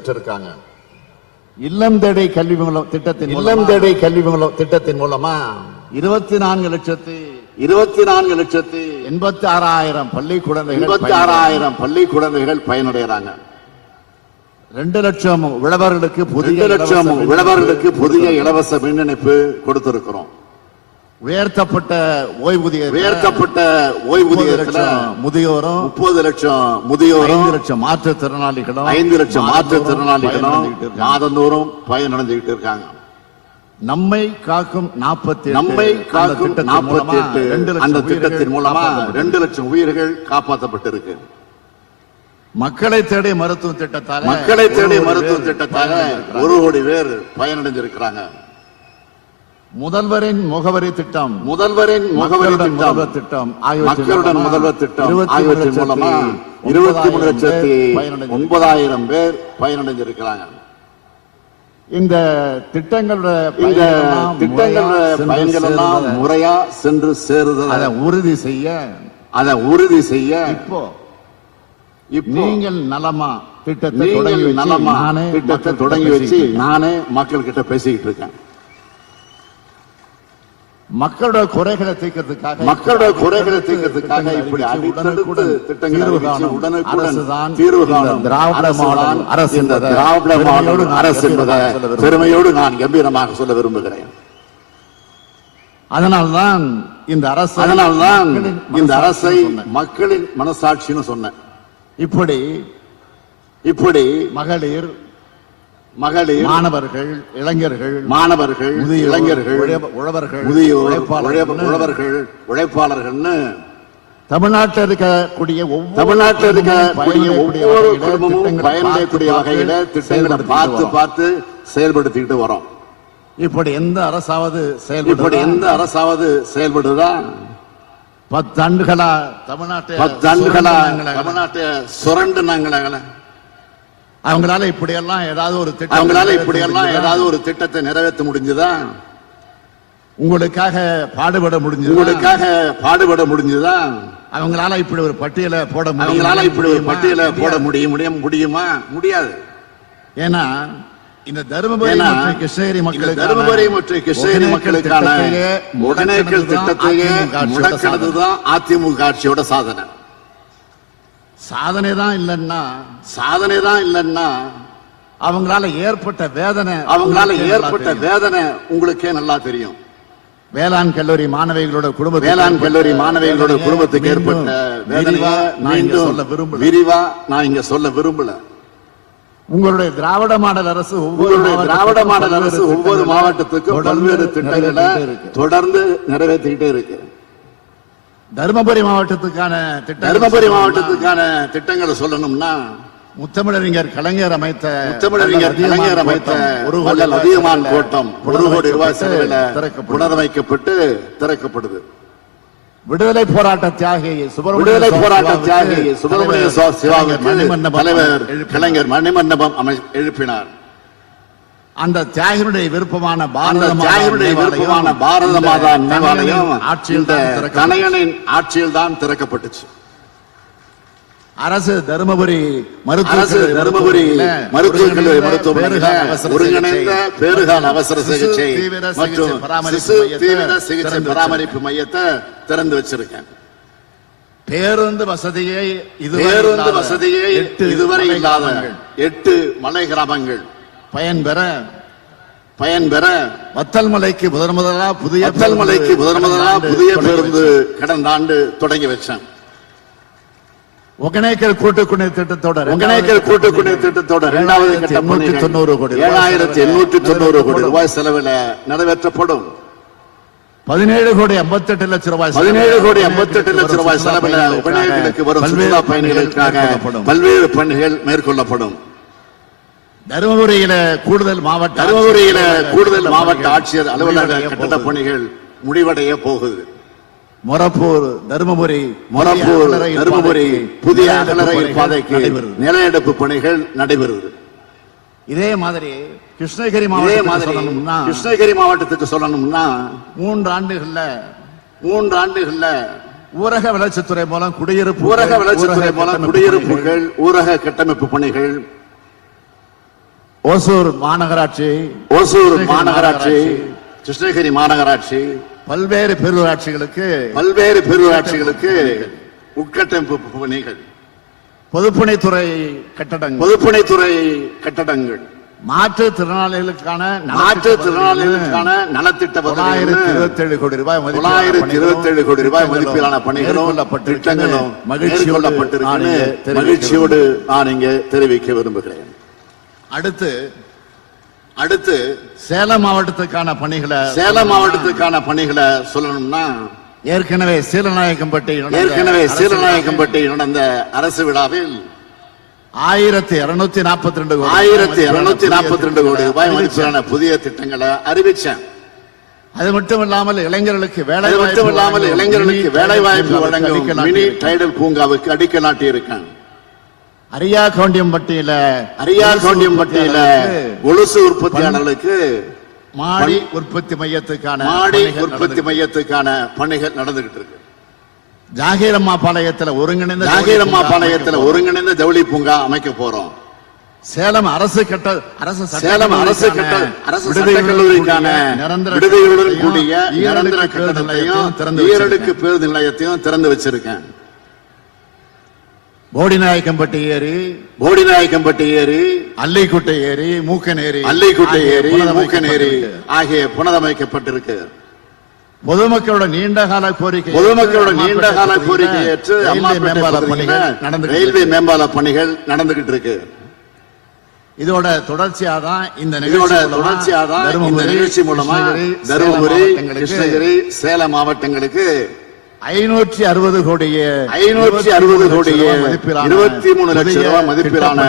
பெற்றிருக்காங்க. இல்லம் தேடி கல்வி மூலம் திட்டத்தின் இல்லம் தேடி கல்வி மூலம் திட்டத்தின் மூலமா? இருபத்தி நான்கு லட்சத்தி இருபத்தி நான்கு லட்சத்தி எண்பத்தி ஆறாயிரம் பள்ளி குழந்தைகள் எண்பத்தி ஆறாயிரம் பள்ளி குழந்தைகள் பயனடைகிறாங்க ரெண்டு லட்சம் உழவர்களுக்கு புதிய லட்சம் விளவர்களுக்கு புதிய இலவச மின் இணைப்பு கொடுத்திருக்கிறோம். உயர்த்தப்பட்ட ஓய்வூதிய உயர்த்தப்பட்ட லட்சம் முதியோரும் முப்பது லட்சம் முதியோரும் ஐந்து லட்சம் மாற்றுத்திறனாளிகளும் ஐந்து லட்சம் மாற்றுத்திறனாளிகளும் பயனடைஞ்சுக்கிட்டு இருக்காங்க. மாதந்தோறும் பயனடைஞ்சுக்கிட்டு இருக்காங்க நம்மை காக்கும் நாற்பத்தி நம்மை காக்கும் நாற்பத்தி எட்டு அந்த திட்டத்தின் மூலமா ரெண்டு லட்சம் உயிர்கள் காப்பாற்றப்பட்டிருக்கு மக்களை தேடி மருத்துவ திட்டத்தால மக்களை தேடி மருத்துவ திட்டத்தால. ஒரு கோடி பேர் பயனடைஞ்சிருக்கிறாங்க முதல்வரின் முகவரி திட்டம் முதல்வரின் முகவரி திட்டம் திட்டம் மக்களுடன் முதல்வர் திட்டம் 23 ஆகியவற்றின் மூலமா இருபத்தி மூணு ஒன்பதாயிரம் லட்சத்தி. ஒன்பதாயிரம் பேர் பயனடைஞ்சிருக்கிறாங்க இந்த திட்டங்களோட இந்த பயன்களெல்லாம் திட்டங்கள முறையா சென்று பயன்கள் எல்லாம் முறையா சென்று சேருதல் அதை உறுதி செய்ய அதை உறுதி செய்ய இப்போ நீங்கள் நலமா திட்டத்தை தொடங்கி நலமா நானே திட்டத்தை தொடங்கி வச்சு. நானே மக்கள் கிட்ட பேசிக்கிட்டு இருக்கேன் மக்களோட குறைகளை தீர்க்கிறதுக்காக மக்களோட குறைகளை தீர்க்கிறதுக்காக இப்படி திட்டங்களை தீர்வு காணும் உடனுக்குடன் அரசுதான் தீர்வு இந்த காணும் திராவிட மாடல் அரசு இந்த திராவிட பெருமையோடு மாடல் நான் அரசு என்பதை கம்பீரமாக சொல்ல விரும்புகிறேன். பெருமையோடு நான் கம்பீரமாக சொல்ல விரும்புகிறேன் அதனால்தான் இந்த அரசு அதனால்தான் இந்த அரசை. மக்களின் மனசாட்சின்னு சொன்னேன் இப்படி இப்படி மகளிர் மகளிர் மாணவர்கள் இளைஞர்கள் மாணவர்கள் இளைஞர்கள் உழவ- உழவர்கள் உழவர்கள் உழைப்பாளர்கள்னு தமிழ்நாட்டில் இருக்கக்கூடிய தமிழ்நாட்டில் இருக்கக்கூடிய ஒவ்வொரு குடும்பமும் பயனடையக்கூடிய வகையில திட்டங்களை செயல்படுத்திட்டு பார்த்து. பார்த்து செயல்படுத்திக்கிட்டு வரோம் இப்படி எந்த அரசாவது இப்படி செயல்படுத்த எந்த அரசாவது செயல்படுதா பத்தாண்டுகளா தமிழ்நாட்டை பத்தாண்டுகளா. தமிழ்நாட்டை சுரண்டுனாங்களே அவங்களால இப்படி எல்லாம் ஏதாவது ஒரு திட்டம் அவங்களால இப்படி நிறைவேற்ற ஏதாவது ஒரு திட்டத்தை நிறைவேற்ற முடிஞ்சுதா? உங்களுக்காக பாடுபட முடிஞ்சது? உங்களுக்காக பாடுபட முடிஞ்சுதா? அவங்களால இப்படி ஒரு பட்டியலை போட முடியும்? அவங்களால இப்படி ஒரு பட்டியலை போட முடியும் முடியும் முடியுமா? முடியாது. ஏன்னா இந்த தருமபுரி மற்றும் கிருஷ்ணகிரி மக்களுக்கு தருமபுரி மற்றும் கிருஷ்ணகிரி மக்களுக்கான ஒகேனக்கல் திட்டத்தையே முடக்கினதுதான் அதிமுக ஆட்சியோட சாதனை. சாதனை தான் இல்லைன்னா சாதனை தான் இல்லைன்னா அவங்களால ஏற்பட்ட வேதனை அவங்களால ஏற்பட்ட. வேதனை உங்களுக்கே நல்லா தெரியும் வேளாண் கல்லூரி மாணவிகளோட குடும்ப வேளாண் கல்லூரி மாணவிகளோட குடும்பத்துக்கு ஏற்பட்ட வேதனையை நான் இங்க சொல்ல விரும்பல விரிவா நான் இங்க சொல்ல விரும்பல உங்களுடைய திராவிட மாடல் அரசு உங்களுடைய திராவிட மாடல் அரசு ஒவ்வொரு மாவட்டத்துக்கும் பல்வேறு திட்டங்களை. தொடர்ந்து நிறைவேற்றிக்கிட்டே இருக்கு தருமபுரி மாவட்டத்துக்கான திட்டம் தருமபுரி மாவட்டத்துக்கான திட்டங்களை சொல்லணும்னா முத்தமிழறிஞர் கலைஞர் அமைத்த முத்தமிழறிஞர் கலைஞர் அமைத்த ஒரு கோடி செலவில கோட்டம் ஒரு கோடி ரூபாய் செலவில். புனரமைக்கப்பட்டு திறக்கப்படுது விடுதலை போராட்ட தியாகி விடுதலை போராட்ட தியாகி சுப்பிரமணிய தலைவர் சுவா- சிவாவுக்கு கலைஞர் மணிமண்டபம் தலைவர். கலைஞர் மணிமண்டபம் எழுப்பினார் அந்த தியாகினுடைய விருப்பமான பாரத தியாகியுடைய விருப்பமான பாரத மாதா நினைவாலயம் ஆட்சியில். கணையனின் ஆட்சியில் தான் திறக்கப்பட்டுச்சு. அரசு தருமபுரி கல்லூரி தருமபுரி மருத்துவக் கல்லூரி மருத்துவமனையில ஒருங்கிணைந்த சிகிச்சை. பேறுகால அவசர சிசு சிகிச்சை மற்றும் பராமரிப்பு சிசு மையத்தை தீவிர சிகிச்சை திறந்து பராமரிப்பு மையத்தை திறந்து வச்சிருக்கேன். பேருந்து வசதியை இதுவரை பேருந்து வசதியை எட்டு இதுவரை இல்லாத எட்டு மலை கிராமங்கள். பயன்பெற பயன்பெற வத்தல் மலைக்கு முதன் முதலா புதிய வத்தல் மலைக்கு முதன் முதலா புதிய தொடங்கி பேருந்து. கடந்த ஆண்டு தொடங்கி வச்சேன். ஒகேனக்கல் கூட்டுக்குடிநீர் திட்டத்தோட ஒகேனக்கல் கூட்டுக்குடிநீர் திட்டத்தோட இரண்டாவது எண்ணூற்றி தொண்ணூறு கோடி ஏழாயிரத்தி எண்ணூற்றி தொண்ணூறு கோடி ரூபாய் செலவில் நிறைவேற்றப்படும். பதினேழு கோடி ஐம்பத்தெட்டு லட்சம் ரூபாய் பதினேழு கோடி ஐம்பத்தெட்டு லட்சம் ரூபாய் செலவில் ஒகேனக்கலுக்கு வரும் சுற்றுலா பயணிகளுக்காக பல்வேறு பணிகள் மேற்கொள்ளப்படும். தருமபுரியில கூடுதல் மாவட்ட தருமபுரியில கூடுதல் மாவட்ட ஆட்சியர் அலுவலக கட்டட. பணிகள் முடிவடைய போகுது மொரப்பூர் தருமபுரி மொரப்பூர் தருமபுரி புதிய நிலையெடுப்பு அகல ரயில் பணிகள் பாதைக்கு நடைபெறுது. நிலையெடுப்பு பணிகள் நடைபெறுது இதே மாதிரி கிருஷ்ணகிரி சொல்லணும்னா கிருஷ்ணகிரி மாவட்டத்துக்கு சொல்லணும்னா மூன்று ஆண்டுகள்ல மூன்று ஆண்டுகள்ல ஊரக வளர்ச்சித்துறை மூலம் குடியிருப்பு ஊரக வளர்ச்சித்துறை மூலம் குடியிருப்புகள் ஊரக கட்டமைப்பு பணிகள் ஓசூர் மாநகராட்சி ஓசூர் மாநகராட்சி கிருஷ்ணகிரி மாநகராட்சி பல்வேறு பேரூராட்சிகளுக்கு பல்வேறு பேரூராட்சிகளுக்கு உட்கட்டமைப்பு பணிகள். பொதுப்பணித்துறை கட்டடங்கள். பொதுப்பணித்துறை கட்டடங்கள். மாற்றுத்திறனாளிகளுக்கான மாற்றுத்திறனாளிகளுக்கான நலத்திட்ட தொள்ளாயிரத்தி இருபத்தி ஏழு கோடி ரூபாய் தொள்ளாயிரத்தி இருபத்தி ஏழு கோடி ரூபாய் மதிப்பிலான பணிகளும். திட்டங்களும் இங்கே தெரிவிக்க மகிழ்ச்சியோடு நான் இங்கே தெரிவிக்க விரும்புகிறேன். அடுத்து அடுத்து சேலம் மாவட்டத்துக்கான பணிகளை சேலம் மாவட்டத்துக்கான பணிகளை சொல்லணும்னா ஏற்கனவே சீலநாயக்கம்பட்டி ஏற்கனவே அரசு சீலநாயக்கம்பட்டி நடந்த அரசு விழாவில் ஆயிரத்தி இருநூத்தி நாற்பத்தி ரெண்டு ஆயிரத்தி இருநூத்தி நாற்பத்தி ரெண்டு கோடி ரூபாய் மதிப்பிலான புதிய திட்டங்களை அறிவிச்சேன். அது மட்டும் இல்லாமல் இளைஞர்களுக்கு வேலை மட்டும் இல்லாமல் இளைஞர்களுக்கு வேலை வாய்ப்பு மினி அரியா டைடல் பூங்காவுக்கு அடிக்கல் நாட்டி இருக்கேன் கவுண்டியம்பட்டியில அரியார் கவுண்டியம்பட்டியில கொலுசு உற்பத்தியாளர்களுக்கு மாடி உற்பத்தி மையத்துக்கான மாடி உற்பத்தி மையத்துக்கான பணிகள் நடந்துகிட்டு இருக்கு. ஜாகீரம்மா பாளையத்துல ஒருங்கிணைந்த ஜாகீரம்மா பாளையத்துல ஒருங்கிணைந்த ஜவுளி பூங்கா அமைக்க போறோம். சேலம் அரசு கட்ட அரசு சேலம் அரசு கட்ட அரசு கல்லூரிக்கான நிரந்தர விடுதிகளுடன் கூடிய நிரந்தர கட்டடத்தையும் ஈரடுக்கு. பேருந்து நிலையத்தையும் திறந்து வச்சிருக்கேன். போடிநாயக்கம்பட்டி ஏரி போடிநாயக்கம்பட்டி ஏரி அல்லைக்குட்டை ஏரி மூக்கன் ஏரி அல்லைக்குட்டை ஏரி மூக்கன் ஏரி. ஆகிய புனரமைக்கப்பட்டிருக்கு. பொதுமக்களோட நீண்ட கால கோரிக்கை பொதுமக்களோட நீண்ட கால கோரிக்கையை ஏற்று மேம்பால பணிகள் நடந்து ரயில்வே மேம்பால பணிகள் நடந்துகிட்டு இருக்கு. இதோட தொடர்ச்சியா தான் இந்த இதோட நிகழ்ச்சி மூலமா தொடர்ச்சியா தான் இந்த நிகழ்ச்சி மூலமா தருமபுரி கிருஷ்ணகிரி சேலம் மாவட்டங்களுக்கு ஐநூற்றி அறுபது கோடியே ஐநூற்றி அறுபது கோடியே இருபத்தி மூணு லட்சம் ரூபாய் மதிப்பிலான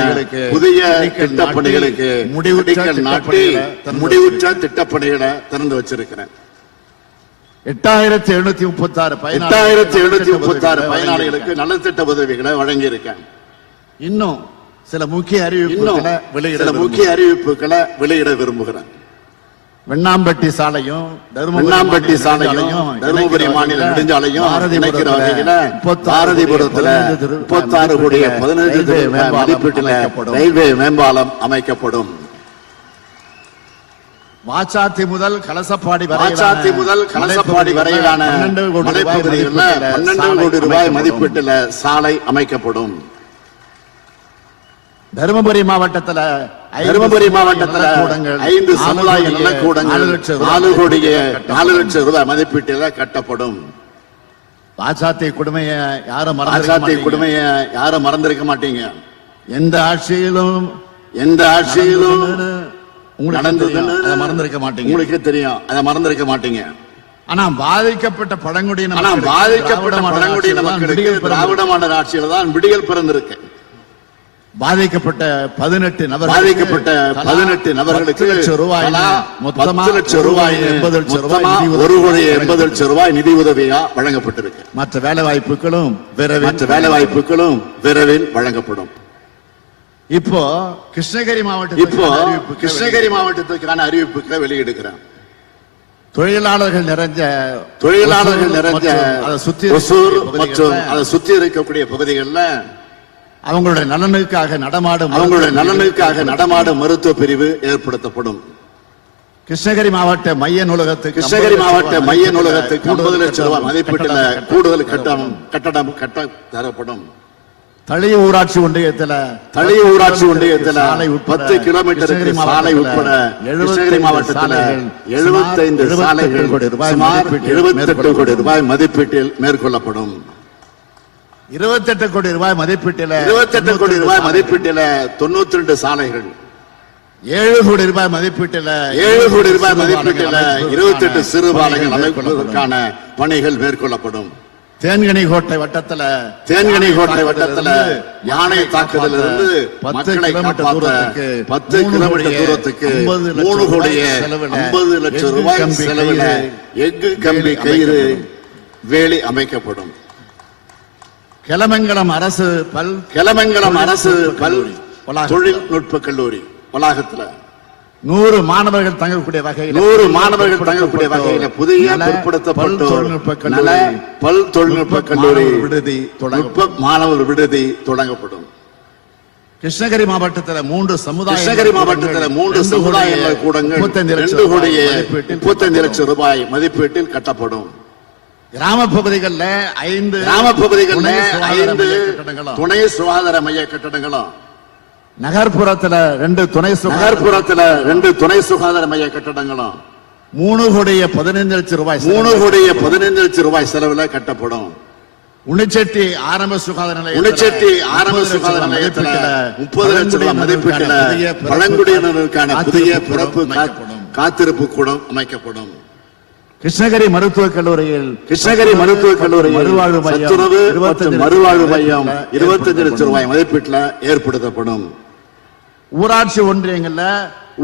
புதிய திட்டப்பணிகளுக்கு முடிவுற்ற அடிக்கல் நாட்டி திட்டப்பணிகளை திறந்து முடிவுற்ற திட்டப்பணிகளை திறந்து வச்சிருக்கிறேன். எட்டாயிரத்தி எழுநூத்தி முப்பத்தி ஆறு எட்டாயிரத்தி எழுநூத்தி முப்பத்தி ஆறு பயனாளிகளுக்கு நலத்திட்ட உதவிகளை வழங்கி இருக்கேன் இன்னும் சில முக்கிய அறிவிப்புகளை வெளியிட முக்கிய அறிவிப்புகளை வெளியிட விரும்புகிறேன். வெண்ணாம்பட்டி சாலையும் வெண்ணாம்பட்டி சாலையும் தருமபுரி மாநில நெடுஞ்சாலையும் இணைக்கிற வகையில பாரதிபுரத்துல கோடியே முப்பத்தாறு கோடிய பதினஞ்சு மதிப்பீட்டில். ரயில்வே மேம்பாலம் அமைக்கப்படும் வாச்சாத்தி முதல் கலசப்பாடி வாச்சாத்தி முதல் கலசப்பாடி வரையிலான பன்னெண்டு கோடி ரூபாய் மதிப்பீட்டில சாலை அமைக்கப்படும். தருமபுரி மாவட்டத்துல தருமபுரி மாவட்டத்துல ஐந்து சமுதாய நலக்கூடங்கள் நாலு கோடியே. நாலு லட்சம் ரூபாய் மதிப்பீட்டில் கட்டப்படும் வாச்சாத்தி கொடுமைய யாரும் மாட்டீங்க. கொடுமைய யாரும் மறந்திருக்க மாட்டீங்க எந்த ஆட்சியிலும் எந்த ஆட்சியிலும். அதை மறந்திருக்க மாட்டீங்க உங்களுக்கே தெரியும் அதை மறந்திருக்க மாட்டீங்க ஆனா பாதிக்கப்பட்ட பழங்குடியின ஆனா பாதிக்கப்பட்ட பழங்குடியின மக்களுக்கு. திராவிட மாடல் ஆட்சியில தான் விடியல் பிறந்திருக்கு பாதிக்கப்பட்ட பதினெட்டு நபர்களுக்கு பாதிக்கப்பட்ட பதினெட்டு நபர்களுக்கு லட்சம் ரூபாய் பத்து லட்சம் ரூபாய் எண்பது லட்சம் ரூபாய் ஒரு கோடி எண்பது லட்சம் ரூபாய் நிதி உதவியா வழங்கப்பட்டிருக்கு. மற்ற வேலை வாய்ப்புகளும் மற்ற வேலை வாய்ப்புகளும் விரைவில் வழங்கப்படும். இப்போ கிருஷ்ணகிரி மாவட்டத்தில் இப்போ கிருஷ்ணகிரி மாவட்டத்துக்கான அறிவிப்புகளை வெளியிடுகிறேன். தொழிலாளர்கள் நிறைஞ்ச தொழிலாளர்கள் நிறைஞ்ச அதை சுத்தி மற்றும் அதை சுத்தி இருக்கக்கூடிய பகுதிகளில் அவங்களுடைய நலனுக்காக நடமாடும் அவங்களுடைய நலனுக்காக நடமாடும் மருத்துவ பிரிவு ஏற்படுத்தப்படும். கிருஷ்ணகிரி மாவட்ட மைய நூலகத்துக்கு கிருஷ்ணகிரி 50 மாவட்ட மைய நூலகத்துக்கு ஐம்பது லட்சம் ரூபாய் மதிப்பீட்டில் கூடுதல். கட்டணம் கட்டடம் கட்ட தரப்படும். தளிய ஊராட்சி ஒன்றியத்துல தளிய ஊராட்சி ஒன்றியத்துல சாலை உட்பட பத்து கிலோமீட்டருக்கு கிருஷ்ணகிரி சாலை உட்பட கிருஷ்ணகிரி மாவட்டத்தில் எழுபத்தைந்து சாலைகள் கோடி ரூபாய் சுமார் எழுபத்தெட்டு கோடி ரூபாய் மதிப்பீட்டில் மேற்கொள்ளப்படும். இருபத்தெட்டு கோடி ரூபாய் மதிப்பீட்டில் இருபத்தெட்டு கோடி ரூபாய் மதிப்பீட்டில் தொண்ணூத்தி ரெண்டு சாலைகள். ஏழு கோடி ரூபாய் மதிப்பீட்டில் ஏழு கோடி ரூபாய் மதிப்பீட்டில் இருபத்தி எட்டு சிறுபாலைகள் அமைப்பதற்கான பணிகள் மேற்கொள்ளப்படும். தேன்கனி கோட்டை வட்டத்துல தேன்கனி கோட்டை வட்டத்துல யானை தாக்குதல் இருந்து பத்து மக்களை காப்பாற்ற பத்து கிலோமீட்டர் தூரத்துக்கு மூணு கோடியே ஐம்பது லட்சம் ரூபாய் கம்பி செலவில் கயிறு, எஃகு கம்பி கயிறு. வேலி அமைக்கப்படும். கிளமங்கலம் அரசு பல் கிளமங்கலம் அரசு பல். தொழில்நுட்ப கல்லூரி. வளாகத்துல. நூறு மாணவர்கள் தங்கக்கூடிய வகையில் நூறு மாணவர்கள் தங்கக்கூடிய வகையில புதிய நல பிற்படுத்தப்பட்டோர் பல் தொழில்நுட்ப கல்லூரி. பல் தொழில்நுட்ப கல்லூரி. மாணவர் விடுதி தொடங்கும். நுட்ப மாணவர் விடுதி தொடங்கப்படும். கிருஷ்ணகிரி மாவட்டத்தில் மூன்று சமுதாய கிருஷ்ணகிரி மாவட்டத்தில் மூன்று சமுதாய கூடங்கள் முப்பத்தைந்து லட்சம் ரூபாய் மதிப்பீட்டில் கட்டப்படும். கிராம பகுதிகளில் ஐந்து கிராம பகுதிகளில் ஐந்து துணை சுகாதார மைய கட்டடங்களும். நகர்ப்புறத்துல ரெண்டு துணை நகர்ப்புறத்துல ரெண்டு துணை சுகாதார மைய கட்டடங்களும். மூணு கோடிய பதினைந்து லட்சம் ரூபாய் மூணு கோடியே பதினைந்து லட்சம் ரூபாய் செலவுல கட்டப்படும். உணிச்செட்டி ஆரம்ப சுகாதார நிலையத்துல உணிச்செட்டி ஆரம்ப சுகாதார நிலையத்துல முப்பது லட்சம் ரூபாய் மதிப்பீட்டுல பழங்குடியினருக்கான புதிய பிறப்பு. காத்திருப்பு கூடம் அமைக்கப்படும். கிருஷ்ணகிரி மருத்துவக் கல்லூரியில் கிருஷ்ணகிரி மருத்துவக் கல்லூரி மறுவாழ்வு சத்துணவு 25 மற்றும் லட்சம் மறுவாழ்வு மையம் இருபத்தஞ்சு லட்சம் ரூபாய் மதிப்பீட்டுல ஏற்படுத்தப்படும். ஊராட்சி ஒன்றியங்கள்ல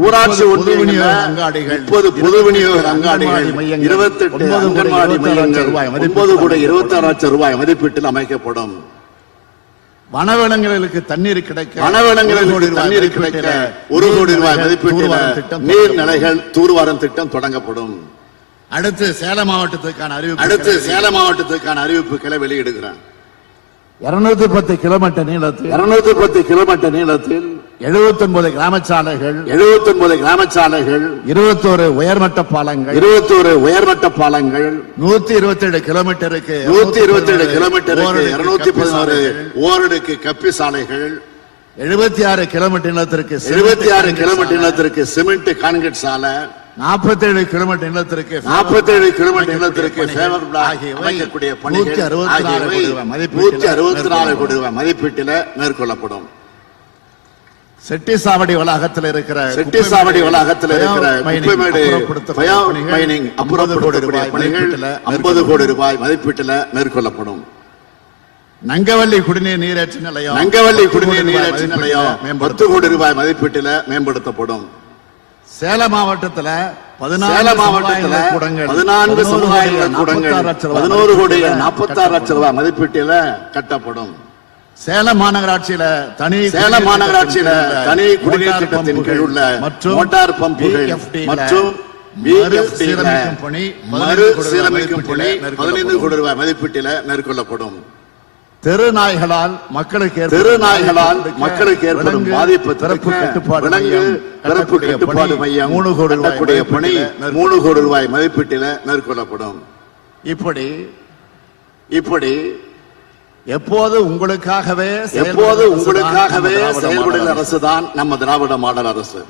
ஊராட்சி ஒன்றியங்கள்ல விநியோக அங்காடிகள் முப்பது பொது விநியோக அங்காடிகள் மையங்கள், இருபத்தெட்டு அங்கன்வாடி இருபத்தாறு மையங்கள் ரூபாய் ஒன்பது கூட இருபத்தி ஆறு லட்சம் ரூபாய் மதிப்பீட்டில் அமைக்கப்படும். வனவிலங்குகளுக்கு தண்ணீர் கிடைக்க வனவிலங்குகளுக்கு தண்ணீர் கிடைக்க ஒரு கோடி ரூபாய் மதிப்பீட்டில் நீர்நிலைகள் தூர்வாரும் திட்டம் தொடங்கப்படும். அடுத்து சேலம் மாவட்டத்துக்கான அறிவிப்பு அடுத்து சேலம் மாவட்டத்துக்கான அறிவிப்புகளை வெளியிடுகிறேன் இருநூத்தி பத்து கிலோமீட்டர் நீளத்தில் இருநூத்தி பத்து கிலோமீட்டர் நீளத்தில் எழுபத்தி ஒன்பது கிராம சாலைகள் எழுபத்தி ஒன்பது கிராம சாலைகள் இருபத்தோரு உயர்மட்ட பாலங்கள் இருபத்தோரு உயர்மட்ட பாலங்கள் நூத்தி இருபத்தி ஏழு கிலோமீட்டருக்கு நூத்தி இருபத்தி ஏழு கிலோமீட்டருக்கு இருநூத்தி சாலைகள், ஓரடுக்கு கப்பி சாலைகள் எழுபத்தி ஆறு கிலோமீட்டர் நீளத்திற்கு எழுபத்தி ஆறு கிலோமீட்டர் நீளத்திற்கு சிமெண்ட் கான்கிரீட் சாலை நாற்பத்தி ஏழு கிலோமீட்டர் நீளத்திற்கு நாற்பத்தி ஏழு கிலோமீட்டர் ஆகியவை அமைக்கக்கூடிய பணிகள் அறுபத்தி நாலு கோடி ரூபாய் மதிப்பீட்டில் நூத்தி அறுபத்தி நாலு. கோடி ரூபாய் மதிப்பீட்டில் மேற்கொள்ளப்படும் செட்டி சாவடி வளாகத்தில் இருக்கிற செட்டி சாவடி வளாகத்தில் இருக்கிற குப்பைமேடு மைனிங் 50 கோடி ரூபாய் பணிகள் மதிப்பீட்டில் ஐம்பது கோடி ரூபாய் மதிப்பீட்டில் மேற்கொள்ளப்படும் நங்கவள்ளி குடிநீர் நீரேற்று நிலையம் நங்கவள்ளி குடிநீர் நீராட்சி நிலையம் பத்து. கோடி ரூபாய் மதிப்பீட்டில் மேம்படுத்தப்படும் சேலம் மாவட்டத்துல பதினாலு மாவட்டத்தில் பதினான்கு சமுதாய கோடி கூடங்கள் பதினோரு கோடி மதிப்பீட்டில் நாற்பத்தாறு லட்சம் கட்டப்படும். ரூபாய் மதிப்பீட்டில் கட்டப்படும் சேலம் மாநகராட்சியில தனி சேலம் மாநகராட்சியில தனி குடிநீர் திட்டத்தின் கீழ் உள்ள மற்றும் மோட்டார் பம்புகள் மற்றும் மறு BFT ல சீரமைக்கும் பணி மறு 15 கோடி சீரமைக்கும் ரூபாய் பணி பதினைந்து. கோடி ரூபாய் மதிப்பீட்டில் மேற்கொள்ளப்படும் தெரு நாய்களால் மக்களுக்கு ஏற்படும் தெரு நாய்களால் பாதிப்பு மக்களுக்கு ஏற்படும் பாதிப்பு தடுக்க கட்டுப்பாடு விலங்கு கட்டக்கூடிய கட்டுப்பாடு மையம் மூணு கோடி ரூபாய் பணி மூணு கோடி ரூபாய் மதிப்பீட்டில் மேற்கொள்ளப்படும் இப்படி இப்படி எப்போது உங்களுக்காகவே எப்போது செயல்படும் உங்களுக்காகவே அரசுதான் நம்ம திராவிட செயல்படுகிற மாடல் அரசு. தான் நம்ம திராவிட மாடல் அரசு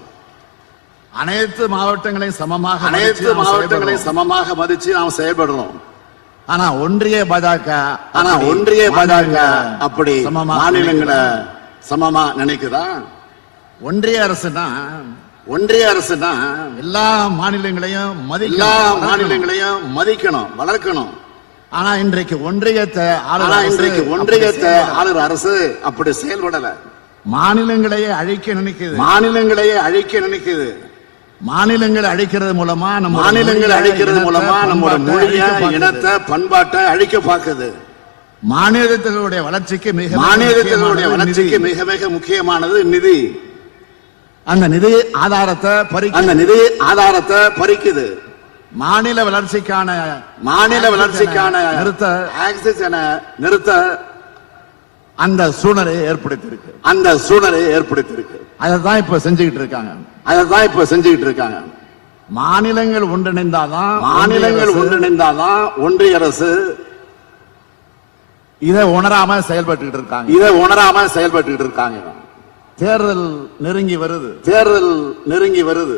அனைத்து மாவட்டங்களையும் சமமாக அனைத்து மாவட்டங்களையும். சமமாக மதிச்சு நாம் செயல்படுறோம் ஆனா ஒன்றிய பாஜக ஆனா ஒன்றிய பாஜக அப்படி மாநிலங்களை? சமமா நினைக்குதா? ஒன்றிய அரசுனா? ஒன்றிய அரசுனா? எல்லா மாநிலங்களையும் மதிக்கணும், எல்லா. மாநிலங்களையும் மதிக்கணும் வளர்க்கணும். ஆனா இன்றைக்கு ஒன்றியத்தை ஆனா இன்றைக்கு ஒன்றியத்தை. ஆளுற அரசு அப்படி செயல்படல. மாநிலங்களையே அழிக்க நினைக்குது. மாநிலங்களையே அழிக்க நினைக்குது. மாநிலங்களை அழிக்கிறது மூலமா நம்ம மாநிலங்களை அழிக்கிறது மூலமா நம்மளோட மொழிய இனத்தை. பண்பாட்டை அழிக்க பார்க்குது. மாநிலத்தினுடைய வளர்ச்சிக்கு மிக மாநிலத்தினுடைய வளர்ச்சிக்கு. மிக மிக முக்கியமானது நிதி. அந்த நிதி ஆதாரத்தை பறிக்க அந்த நிதி ஆதாரத்தை பறிக்குது. மாநில வளர்ச்சிக்கான மாநில வளர்ச்சிக்கான நிறுத்த ஆக்சிஜனை நிறுத்த அந்த சூழ்நிலையை ஏற்படுத்தி இருக்கு அந்த சூழலை ஏற்படுத்தியிருக்கு. அதை தான் இப்ப செஞ்சுக்கிட்டு இருக்காங்க. அதைத்தான் இப்ப செஞ்சுக்கிட்டு இருக்காங்க. மாநிலங்கள் ஒன்றிணைந்தாதான் மாநிலங்கள் ஒன்றிணைந்தாதான் ஒன்றிய அரசு இதை உணராம செயல்பட்டு இருக்காங்க. இதை உணராம செயல்பட்டு இருக்காங்க. தேர்தல் நெருங்கி வருது. தேர்தல் நெருங்கி வருது.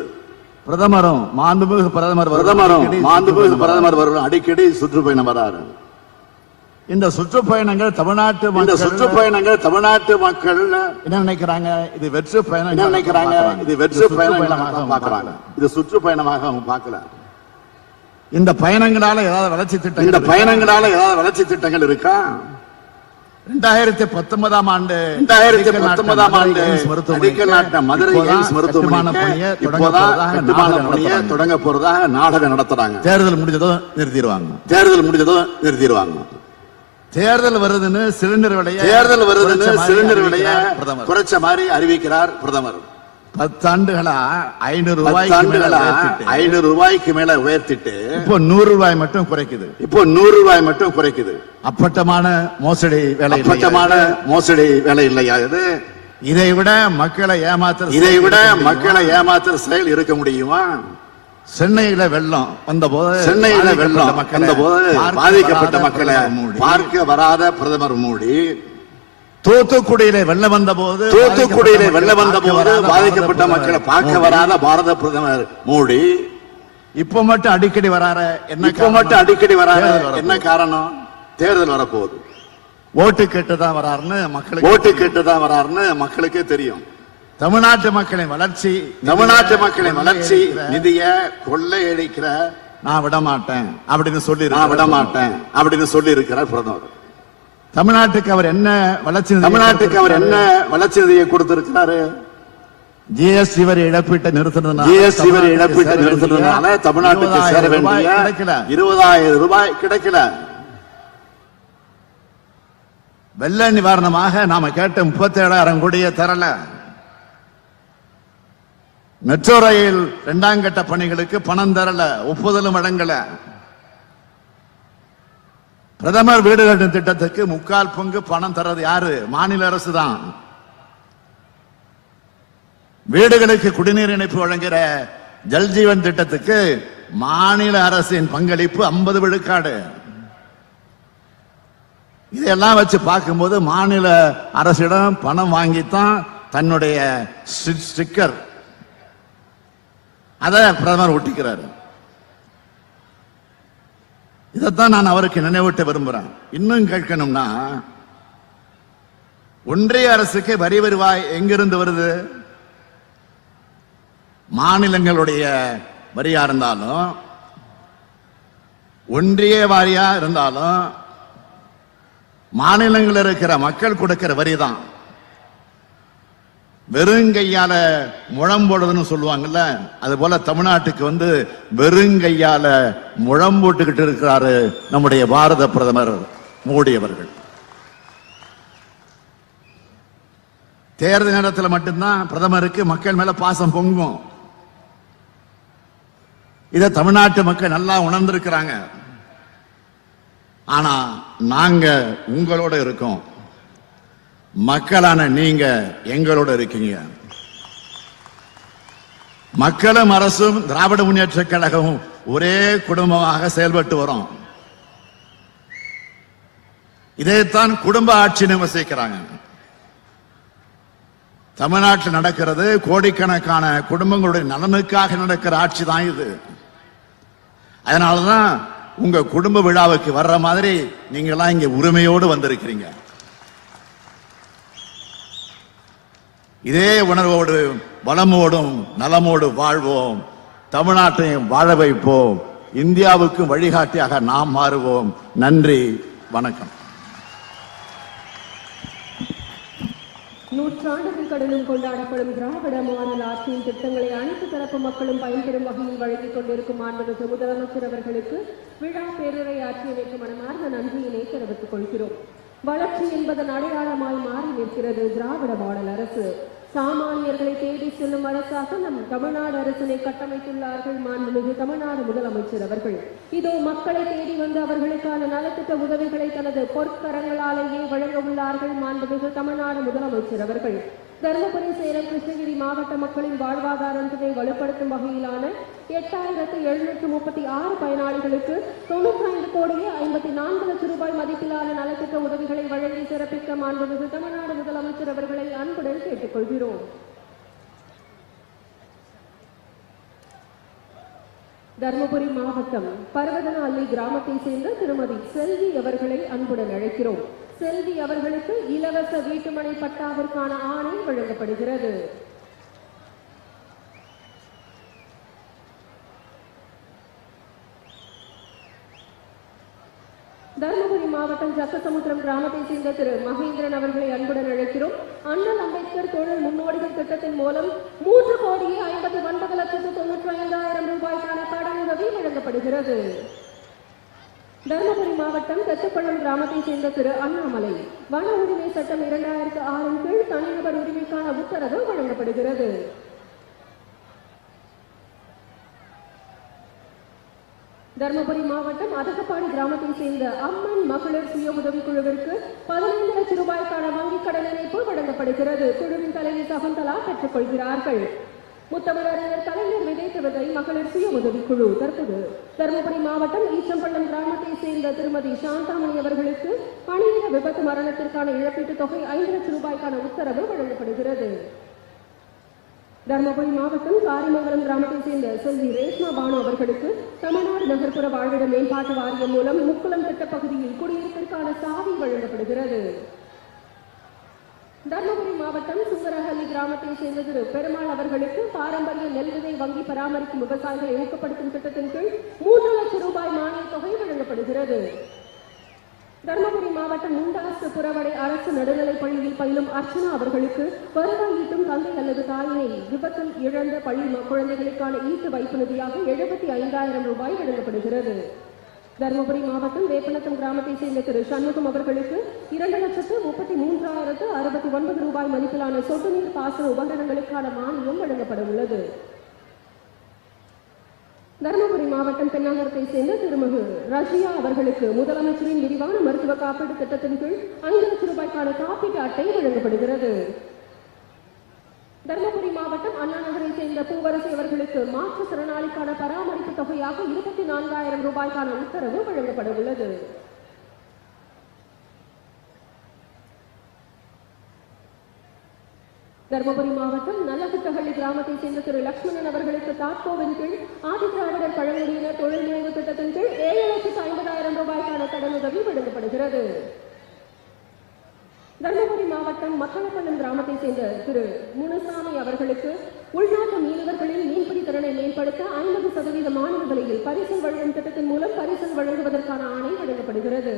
பிரதமரும் மாண்புமிகு பிரதமர் பிரதமரும் மாண்புமிகு பிரதமர் அவர்கள் அடிக்கடி சுற்றுப்பயணம் வராரு. இந்த சுற்றுப்பயணங்கள் தமிழ்நாட்டு இந்த சுற்றுப்பயணங்கள் தமிழ்நாட்டு மக்கள் என்ன நினைக்கிறாங்க? இது வெற்று பயணம் என்ன நினைக்கிறாங்க? இது வெற்று பயணமாக பாக்குறாங்க இது சுற்றுப்பயணமாக அவங்க பார்க்கல. இந்த பயணங்களால ஏதாவது வளர்ச்சி இந்த திட்டம் பயணங்களால ஏதாவது வளர்ச்சி திட்டங்கள் இருக்கா? ரெண்டாயிரத்தி பத்தொன்பதாம் ஆண்டு ரெண்டாயிரத்தி அடிக்கல் நாட்டின பத்தொன்பதாம் ஆண்டு அடிக்கல் நாட்டின மதுரை எய்ம்ஸ் கட்டுமான பணியை தொடங்க. தொடங்க போறதாக நாடகம் நடத்துறாங்க. தேர்தல் முடிஞ்சதும் நிறுத்திடுவாங்க. தேர்தல் முடிஞ்சதும் நிறுத்திடுவாங்க. தேர்தல் வருதுன்னு சிலிண்டர் விலைய தேர்தல் வருதுன்னு சிலிண்டர் விலைய பிரதமர். குறைச்ச மாதிரி அறிவிக்கிறார் பிரதமர். பத்தாண்டுகளா ஐநூறு ரூபாய்க்கு மேல பத்தாண்டுகளா உயர்த்திட்டு, ஐநூறு ரூபாய்க்கு மேல உயர்த்திட்டு. இப்போ நூறு ரூபாய் மட்டும் குறைக்குது. இப்போ நூறு ரூபாய் மட்டும் குறைக்குது. அப்பட்டமான மோசடி வேலை? அப்பட்டமான மோசடி வேலை இல்லையா இது? இதை விட மக்களை ஏமாத்துற இதை விட மக்களை ஏமாத்துற செயல் இருக்க முடியுமா? சென்னையில வெள்ளம் வந்த போது சென்னையில வெள்ளம் வந்த போது பாதிக்கப்பட்ட மக்களை பார்க்க வராத பிரதமர் மோடி. தூத்துக்குடியில வெள்ளம் வந்த போது தூத்துக்குடியில வெள்ளம் வந்த போது பாதிக்கப்பட்ட மக்களை பார்க்க. வராத பாரத பிரதமர் மோடி. இப்ப மட்டும் அடிக்கடி வராற என்ன இப்ப மட்டும்? அடிக்கடி வரப்போகுது. என்ன காரணம்? தேர்தல் வரப்போகுது. ஓட்டு கேட்டு தான் வராருன்னு மக்களுக்கு ஓட்டு கேட்டு தான் வராருன்னு மக்களுக்கே தெரியும். தமிழ்நாட்டு மக்களின் வளர்ச்சி தமிழ்நாட்டு மக்களின் வளர்ச்சி நிதிய கொள்ளையடிக்கிற நான் விட மாட்டேன் அப்படின்னு சொல்லி நான் விட மாட்டேன் அப்படின்னு சொல்லி இருக்கிறார் பிரதமர். தமிழ்நாட்டுக்கு அவர் என்ன வளர்ச்சி தமிழ்நாட்டுக்கு அவர் என்ன வளர்ச்சி நிதியை கொடுத்திருக்கிறாரு? ஜிஎஸ்டி வரி இழப்பீட்டை நிறுத்தினதுனால ஜிஎஸ்டி வரி இழப்பீட்டை வேண்டிய தமிழ்நாட்டுக்கு சேர 20,000 ரூபாய் வேண்டிய கிடைக்கல. இருபதாயிரம் ரூபாய் கிடைக்கல. வெள்ள நிவாரணமாக நாம கேட்ட முப்பத்தி ஏழாயிரம் கோடியை தரல. மெட்ரோ ரயில் இரண்டாம் கட்ட பணிகளுக்கு பணம் தரல ஒப்புதலும் வழங்கல. பிரதமர் வீடு கட்டும் திட்டத்துக்கு முக்கால் பங்கு பணம் தர்றது யாரு? மாநில அரசு தான் வீடுகளுக்கு குடிநீர் இணைப்பு வழங்குகிற ஜல்ஜீவன் திட்டத்துக்கு மாநில அரசின் பங்களிப்பு ஐம்பது விழுக்காடு. இதெல்லாம் வச்சு பார்க்கும்போது மாநில அரசிடம் பணம் வாங்கித்தான் தன்னுடைய ஸ்டிக்கர். அதை பிரதமர் ஒட்டிக்கிறாரு. இதைத்தான் நான் அவருக்கு நினைவூட்ட விரும்புறேன். இன்னும் கேட்கணும்னா ஒன்றிய அரசுக்கு வரி வருவாய் எங்கிருந்து வருது? மாநிலங்களுடைய வரியா இருந்தாலும் ஒன்றிய வாரியா இருந்தாலும் மாநிலங்களில் இருக்கிற மக்கள் கொடுக்கிற வரி தான் வெறுங்கையால முழம் போடுறதுன்னு சொல்லுவாங்கல்ல அது போல தமிழ்நாட்டுக்கு வந்து வெறுங்கையால முழம் போட்டுக்கிட்டு இருக்கிறாரு நம்முடைய பாரத பிரதமர் மோடி அவர்கள். தேர்தல் நேரத்தில் மட்டும்தான் பிரதமருக்கு மக்கள் மேல பாசம் பொங்கும். இதை தமிழ்நாட்டு மக்கள் நல்லா உணர்ந்திருக்கிறாங்க. ஆனா நாங்க உங்களோட இருக்கோம். மக்களான நீங்க எங்களோட இருக்கீங்க. மக்களும் அரசும் திராவிட முன்னேற்ற கழகமும் ஒரே குடும்பமாக செயல்பட்டு வரோம். இதைத்தான் குடும்ப ஆட்சி விமர்சிக்கிறாங்க. தமிழ்நாட்டில் நடக்கிறது கோடிக்கணக்கான குடும்பங்களுடைய நலனுக்காக நடக்கிற ஆட்சி தான் இது. அதனாலதான் உங்க குடும்ப விழாவுக்கு வர்ற மாதிரி நீங்க எல்லாம் இங்க உரிமையோடு வந்திருக்கிறீங்க. இதே உணர்வோடு வளமோடும் நலமோடு வாழ்வோம். தமிழ்நாட்டையும் வாழ வைப்போம். இந்தியாவுக்கும் வழிகாட்டியாக நாம் மாறுவோம். நன்றி வணக்கம். நூற்றாண்டுகள் கடலும் கொண்டாடப்படும் திராவிட மாடல் ஆட்சியின் திட்டங்களை அனைத்து தரப்பு மக்களும் பயன்பெறும் வகையில் வழங்கிக் கொண்டிருக்கும் மாண்புமிகு முதலமைச்சர் அவர்களுக்கு விழா பேருரை ஆற்றியமைக்கு மனமார்ந்த நன்றியினை தெரிவித்துக் கொள்கிறோம். வளர்ச்சி என்பதன் அடையாளமாய் மாறி நிற்கிறது திராவிட மாடல் அரசு. சாமானியர்களை தேடி செல்லும் அரசாக நம் தமிழ்நாடு அரசினை கட்டமைத்துள்ளார்கள் மாண்புமிகு தமிழ்நாடு முதலமைச்சர் அவர்கள். இதோ மக்களை தேடி வந்து அவர்களுக்கான நலத்திட்ட உதவிகளை தனது பொற்கரங்களாலேயே வழங்க உள்ளார்கள் மாண்புமிகு தமிழ்நாடு முதலமைச்சர் அவர்கள். தருமபுரி சேலம் கிருஷ்ணகிரி மாவட்ட மக்களின் வாழ்வாதாரத்தினை வலுப்படுத்தும் வகையிலான எட்டாயிரத்து எழுநூற்று முப்பத்தி ஆறு பயனாளிகளுக்கு தொண்ணூற்றி ஐந்து கோடியே ஐம்பத்தி நான்கு லட்சம் ரூபாய் மதிப்பிலான நலத்திட்ட உதவிகளை வழங்கி சிறப்பிக்க மாண்புமிகு தமிழ்நாடு முதலமைச்சர் அவர்களை அன்புடன் கேட்டுக்கொள்கிறோம். தருமபுரி மாவட்டம் பர்வதனஹள்ளி கிராமத்தை சேர்ந்த திருமதி செல்வி அவர்களை அன்புடன் அழைக்கிறோம். செல்வி அவர்களுக்கு இலவச வீட்டுமனை பட்டாவிற்கான ஆணை வழங்கப்படுகிறது தருமபுரி மாவட்டம் ஜக்கசமுத்திரம் கிராமத்தை சேர்ந்த திரு மகேந்திரன் அவர்களை அன்புடன் அழைக்கிறோம். அண்ணல் அம்பேத்கர் தொழில் முன்னோடிகள் திட்டத்தின் மூலம் மூன்று கோடியே ஐம்பத்தி ஒன்பது லட்சத்து தொன்னூற்றி ஐந்தாயிரம் ரூபாய்க்கான கடன் உதவி வழங்கப்படுகிறது. தருமபுரி மாவட்டம் தெத்துப்பள்ளம் கிராமத்தை சேர்ந்த திரு அண்ணாமலை வன உரிமை சட்டம் இரண்டாயிரத்து ஆறின் கீழ் தனிநபர் உரிமைக்கான உத்தரவு வழங்கப்படுகிறது. தருமபுரி மாவட்டம் அதகப்பாடி கிராமத்தை சேர்ந்த அம்மன் மகளிர் சுய உதவிக் குழுவிற்கு பதினைந்து லட்சம் ரூபாய்க்கான வங்கிக் கடன் இணைப்பு வழங்கப்படுகிறது. குழுவின் தலைவி சகுந்தலா பெற்றுக் கொள்கிறார்கள் முத்தமிழறிஞர் கலைஞர் விதைத்த விதை மகளிர் சுய உதவிக்குழு தற்போது தருமபுரி மாவட்டம் ஈச்சம்பள்ளம் கிராமத்தை சேர்ந்த திருமதி சாந்தாமணி அவர்களுக்கு பணியிட விபத்து மரணத்திற்கான இழப்பீட்டுத் தொகை ஐந்து லட்சம் ரூபாய்க்கான உத்தரவு வழங்கப்படுகிறது. தர்மபுரி மாவட்டம் காரிமங்கலம் கிராமத்தை சேர்ந்த செல்வி ரேஷ்மா பானு அவர்களுக்கு தமிழ்நாடு நகர்ப்புற வாழ்விட மேம்பாட்டு வாரியம் மூலம் முக்குளம் திட்டப் பகுதியில் குடியிருப்பிற்கான சாவி வழங்கப்படுகிறது. தர்மபுரி மாவட்டம் சுங்கரஹள்ளி கிராமத்தை சேர்ந்த திரு பெருமாள் அவர்களுக்கு பாரம்பரிய நெல் விதை வங்கி பராமரிக்கும் விவசாயிகளை ஊக்கப்படுத்தும் திட்டத்தின் கீழ் மூன்று லட்சம் ரூபாய் மானியத் தொகை வழங்கப்படுகிறது. தர்மபுரி மாவட்டம் முண்டாசு புறவடை அரசு நடுநிலைப் பள்ளியில் பயிலும் அர்ச்சனா அவர்களுக்கு வருவாய் ஈட்டும் தந்தை அல்லது தாயினை விபத்தில் இழந்த பள்ளி குழந்தைகளுக்கான ஈட்டு வைப்பு நிதியாக எழுபத்தி ஐந்தாயிரம் ரூபாய் வழங்கப்படுகிறது. தருமபுரி மாவட்டம் வேப்பநத்தம் கிராமத்தை சேர்ந்த திரு சண்முகம் அவர்களுக்கு இரண்டு லட்சத்து முப்பத்தி மூன்றாயிரத்து அறுபத்தி ஒன்பது ரூபாய் மதிப்பிலான சொட்டு நீர் பாசன உபகரணங்களுக்கான மானியம் வழங்கப்பட உள்ளது தருமபுரி மாவட்டம் பெண்ணாகரத்தை சேர்ந்த திருமகு ரஷ்யா அவர்களுக்கு முதலமைச்சரின் விரிவான மருத்துவ காப்பீடு திட்டத்தின் கீழ் ஐந்து லட்சம் ரூபாய்க்கான காப்பீட்டு அட்டை வழங்கப்படுகிறது. தருமபுரி மாவட்டம் அண்ணா நகரை சேர்ந்த பூவரசி அவர்களுக்கு மாற்றுத்திறனாளிக்கான பராமரிப்பு தொகையாக இருபத்தி நான்காயிரம் ரூபாய்க்கான உத்தரவு வழங்கப்பட உள்ளது. தருமபுரி மாவட்டம் நல்லகுட்டஹள்ளி கிராமத்தை சேர்ந்த திரு லட்சுமணன் அவர்களுக்கு தாக்கோவின் கீழ் ஆதிதிராவிடர் பழங்குடியினர் தொழில் நினைவு திட்டத்தின் கீழ் ஏழு லட்சத்து ஐம்பதாயிரம் ரூபாய்க்கான கடனுதவி வழங்கப்படுகிறது. தருமபுரி மாவட்டம் மக்களப்பள்ளம் கிராமத்தை சேர்ந்த திரு முனுசாமி அவர்களுக்கு உள்நாட்டு மீனவர்களின் மீன்பிடி திறனை மேம்படுத்த ஐம்பது சதவீத மானிய விலையில் பரிசல் வழங்கும் திட்டத்தின் மூலம் பரிசல் வழங்குவதற்கான ஆணை வழங்கப்படுகிறது.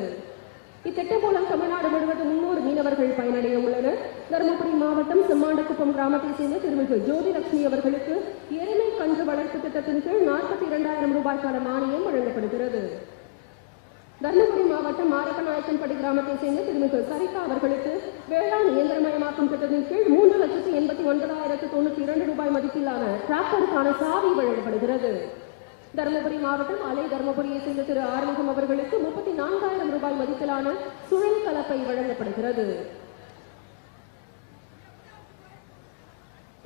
இத்திட்டம் மூலம் தமிழ்நாடு முழுவதும் முன்னூறு மீனவர்கள் பயனடைய உள்ளனர். தருமபுரி மாவட்டம் செம்மாண்டக்குப்பம் கிராமத்தை சேர்ந்த திருமிகு ஜோதிலட்சுமி அவர்களுக்கு எருமை கன்று வளர்ப்பு திட்டத்தின் கீழ் நாற்பத்தி இரண்டாயிரம் ரூபாய்க்கான மானியம் வழங்கப்படுகிறது. தருமபுரி மாவட்டம் மாரப்பநாயக்கன்படி கிராமத்தை சேர்ந்த திருமிகு சரிதா அவர்களுக்கு வேளாண் இயந்திரமயமாக்கும் திட்டத்தின் கீழ் மூன்று லட்சத்து எண்பத்தி ஒன்பதாயிரத்து தொண்ணூற்றி இரண்டு ரூபாய் மதிப்பிலான டிராக்டருக்கான சாவி வழங்கப்படுகிறது. தருமபுரி மாவட்டம் அலை தருமபுரியை சேர்ந்த திரு ஆறுமுகம் அவர்களுக்கு முப்பத்தி நான்காயிரம் ரூபாய் மதிப்பிலான சுழல் கலப்பை வழங்கப்படுகிறது.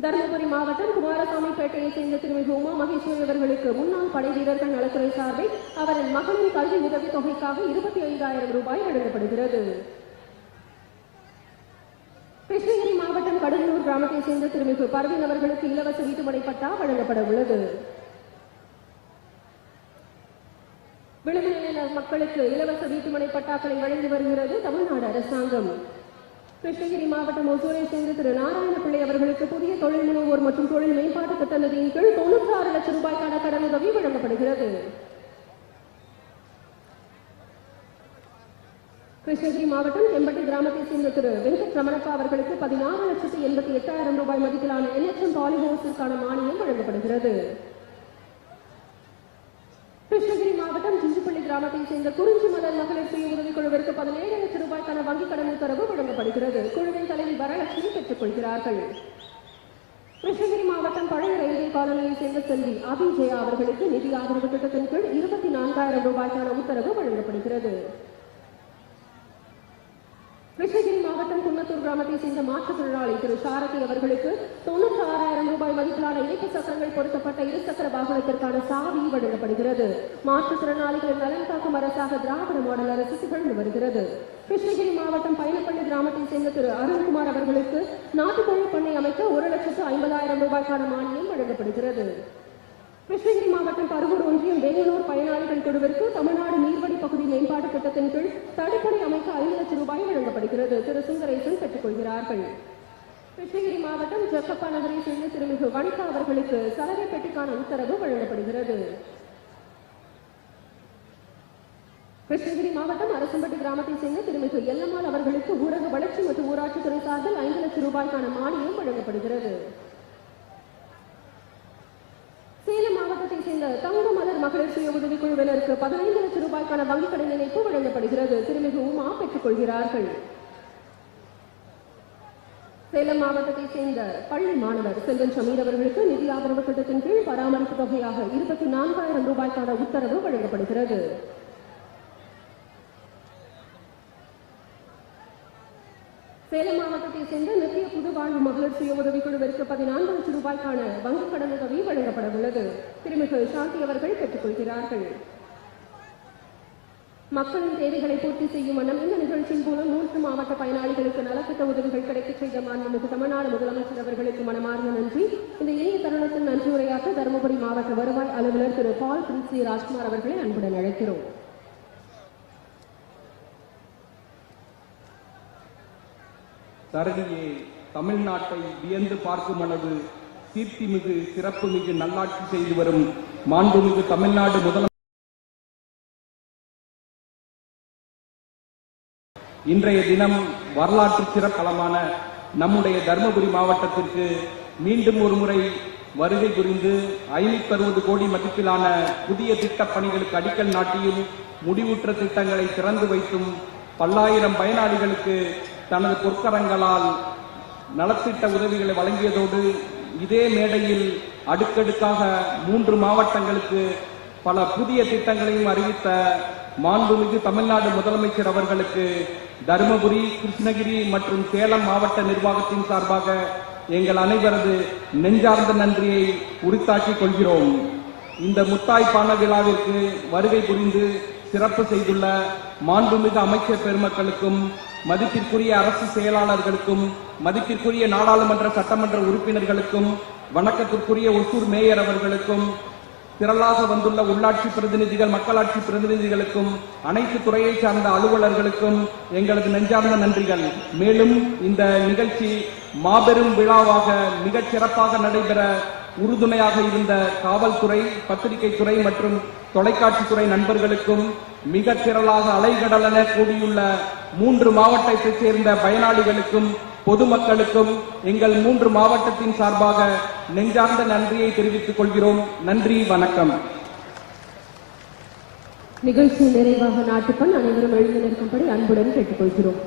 தருமபுரி மாவட்டம் குமாரசாமி பேட்டையை சேர்ந்த திருமிகு உமா மகேஸ்வரி அவர்களுக்கு முன்னாள் படை வீரர்கள் நலத்துறை சார்பில் அவரின் மகளின் கல்வி உதவித் தொகைக்காக இருபத்தி ஐந்தாயிரம் ரூபாய் வழங்கப்படுகிறது. கிருஷ்ணகிரி மாவட்டம் கடலூர் கிராமத்தை சேர்ந்த திருமிகு பர்வீன் அவர்களுக்கு இலவச வீட்டுமனை பட்டா வழங்கப்பட உள்ளது. விளிம்புநிலை மக்களுக்கு இலவச வீட்டுமனை பட்டாக்களை வழங்கி வருகிறது தமிழ்நாடு அரசாங்கம். கிருஷ்ணகிரி மாவட்டம் ஒசூரை சேர்ந்த திரு நாராயணபிள்ளை அவர்களுக்கு புதிய தொழில் முனைவோர் மற்றும் தொழில் மேம்பாட்டு திட்ட நிதியின் கீழ் தொண்ணூற்றி ஆறு லட்சம் ரூபாய்க்கான கடனுதவி வழங்கப்படுகிறது. கிருஷ்ணகிரி மாவட்டம் எம்பட்டி கிராமத்தை சேர்ந்த திரு வெங்கட் ரமணப்பா அவர்களுக்கு பதினாறு லட்சத்து எண்பத்தி எட்டாயிரம் ரூபாய் மதிப்பிலான என்எச்எம் பாலிஹவுஸிற்கான மானியம் வழங்கப்படுகிறது. கிருஷ்ணகிரி மாவட்டம் சிஞ்சுப்பள்ளி கிராமத்தை சேர்ந்த குறிஞ்சி மலர் மகளிர் சுய உதவிக் குழுவிற்கு பதினேழு லட்சம் ரூபாய்க்கான வங்கிக் கடன் உத்தரவு வழங்கப்படுகிறது. குழுவின் தலைவி வரலட்சுமி பெற்றுக் கொள்கிறார்கள். கிருஷ்ணகிரி மாவட்டம் பழைய ரயில்வே காலனியை சேர்ந்த செல்வி அபிஜயா அவர்களுக்கு நிதி ஆதரவு திட்டத்தின் கீழ் இருபத்தி நான்காயிரம் ரூபாய்க்கான உத்தரவு வழங்கப்படுகிறது. கிருஷ்ணகிரி மாவட்டம் குன்னத்தூர் கிராமத்தை சேர்ந்த மாற்றுத்திறனாளி திரு சாரதி அவர்களுக்கு தொண்ணூற்றி ஆறாயிரம் ரூபாய் மதிப்பிலான இணைப்பு சக்கரங்கள் பொருத்தப்பட்ட இருசக்கர வாகனத்திற்கான சாவி வழங்கப்படுகிறது. மாற்றுத்திறனாளிகளின் நலன் காக்கும் அரசாக திராவிட மாடல் அரசு திகழ்ந்து வருகிறது. கிருஷ்ணகிரி மாவட்டம் பயணப்பள்ளி கிராமத்தை சேர்ந்த திரு அருண்குமார் அவர்களுக்கு நாட்டுக்கோழி பண்ணை அமைக்க ஒரு லட்சத்து ஐம்பதாயிரம் ரூபாய்க்கான மானியம் வழங்கப்படுகிறது. கிருஷ்ணகிரி மாவட்டம் பருவூர் ஒன்றியம் வேலூர் பயனாளிகள் குழுவிற்கு தமிழ்நாடு நீர்வடி பகுதி மேம்பாட்டு திட்டத்தின் கீழ் தடுப்பணை அமைக்க ஐந்து லட்சம் ரூபாய் வழங்கப்படுகிறது. திரு. சுந்தரேசன் பெற்றுக்கொள்கிறார்கள் கிருஷ்ணகிரி மாவட்டம் ஜக்கப்பா நகரை சேர்ந்த திருமிகு வனிதா அவர்களுக்கு சலவை பெட்டிக்கான உத்தரவு வழங்கப்படுகிறது. கிருஷ்ணகிரி மாவட்டம் அரசம்பட்டி கிராமத்தை சேர்ந்த திருமிகு எல்லம்மாள் அவர்களுக்கு ஊரக வளர்ச்சி மற்றும் ஊராட்சித்துறை சார்பில் ஐந்து லட்சம் ரூபாய்க்கான மானியம் வழங்கப்படுகிறது சேலம் மாவட்டத்தை சேர்ந்த தங்க மலர் மகளிர் சுய உதவிக் குழுவினருக்கு பதினைந்து லட்சம் ரூபாய்க்கான வங்கிக் கடன் இணைப்பு வழங்கப்படுகிறது. திருமிகு உமா பெற்றுக் கொள்கிறார்கள் சேலம் மாவட்டத்தை சேர்ந்த பள்ளி மாணவர் செல்வன் சமீர் அவர்களுக்கு நிதி ஆதரவு திட்டத்தின் கீழ் பராமரிப்பு தொகையாக இருபத்தி நான்காயிரம் ரூபாய்க்கான உத்தரவு வழங்கப்படுகிறது. சேலம் மாவட்டத்தைச் சேர்ந்த நித்திய புது வாழ்வு மகளிர் சுய உதவிக்குழுவிற்கு பதினான்கு லட்சம் ரூபாய்க்கான வங்கிக் கடனுதவி உதவி வழங்கப்பட உள்ளது திருமிகு சாந்தி அவர்கள் பெற்றுக்கொள்கிறார்கள் மக்களின் தேவைகளை பூர்த்தி செய்யும் வண்ணம் இந்த நிகழ்ச்சியின் மூலம் மூன்று மாவட்ட பயனாளிகளுக்கு நலத்திட்ட உதவிகள் கிடைக்கச் செய்த மாண்புமிகு தமிழ்நாடு முதலமைச்சர் அவர்களுக்கு மனமார்ந்த நன்றி. இந்த இணைய தருணத்தில் நன்றி உரையாற்ற தருமபுரி மாவட்ட வருவாய் அலுவலர் திரு பால் பிரின்சி ராஜ்குமார் அவர்களை அன்புடன் அழைக்கிறோம். தருகியே தமிழ்நாட்டை வியந்து பார்க்கும் அளவு கீர்த்திமிகு சிறப்புமிகு நல்லாட்சி செய்து வரும் மாண்புமிகு தமிழ்நாடு முதலமைச்சர். இன்றைய தினம் வரலாற்று சிறப்பலமான நம்முடைய தருமபுரி மாவட்டத்திற்கு மீண்டும் ஒரு முறை வருகை புரிந்து ஐநூத்தி அறுபது கோடி மதிப்பிலான புதிய திட்டப் பணிகளுக்கு அடிக்கல் நாட்டியும் முடிவுற்ற திட்டங்களை திறந்து வைத்தும் பல்லாயிரம் பயனாளிகளுக்கு தனது பொற்கரங்களால் நலத்திட்ட உதவிகளை வழங்கியதோடு இதே மேடையில் அடுக்கடுக்காக மூன்று மாவட்டங்களுக்கு பல புதிய திட்டங்களையும் அறிவித்த மாண்புமிகு தமிழ்நாடு முதலமைச்சர் அவர்களுக்கு தருமபுரி கிருஷ்ணகிரி மற்றும் சேலம் மாவட்ட நிர்வாகத்தின் சார்பாக எங்கள் அனைவரது நெஞ்சார்ந்த நன்றியை உரித்தாக்கிக் கொள்கிறோம். இந்த முத்தாய்ப்பான விழாவிற்கு வருகை புரிந்து சிறப்பு செய்துள்ள மாண்புமிகு அமைச்சர் பெருமக்களுக்கும் மதிப்பிற்குரிய அரசு செயலாளர்களுக்கும் மதிப்பிற்குரிய நாடாளுமன்ற சட்டமன்ற உறுப்பினர்களுக்கும் வணக்கத்திற்குரிய ஒசூர் மேயர் அவர்களுக்கும் திரளாக வந்துள்ள உள்ளாட்சி பிரதிநிதிகள் மக்களாட்சி பிரதிநிதிகளுக்கும் அனைத்து துறையை சார்ந்த அலுவலர்களுக்கும் எங்களது நெஞ்சார்ந்த நன்றிகள். மேலும் இந்த நிகழ்ச்சி மாபெரும் விழாவாக மிகச் சிறப்பாக நடைபெற உறுதுணையாக இருந்த காவல்துறை பத்திரிகை துறை மற்றும் தொலைக்காட்சித்துறை நண்பர்களுக்கும் மிக திரளாக அலைகடலென கூடியுள்ள மூன்று மாவட்டத்தைச் சேர்ந்த பயனாளிகளுக்கும் பொதுமக்களுக்கும் எங்கள் மூன்று மாவட்டத்தின் சார்பாக நெஞ்சார்ந்த நன்றியை தெரிவித்துக் கொள்கிறோம். நன்றி வணக்கம். நிகழ்ச்சி நிறைவாக நாட்டுப்பண் அனைவரும் எழுந்து நிற்கும்படி அன்புடன் கேட்டுக்கொள்கிறோம்.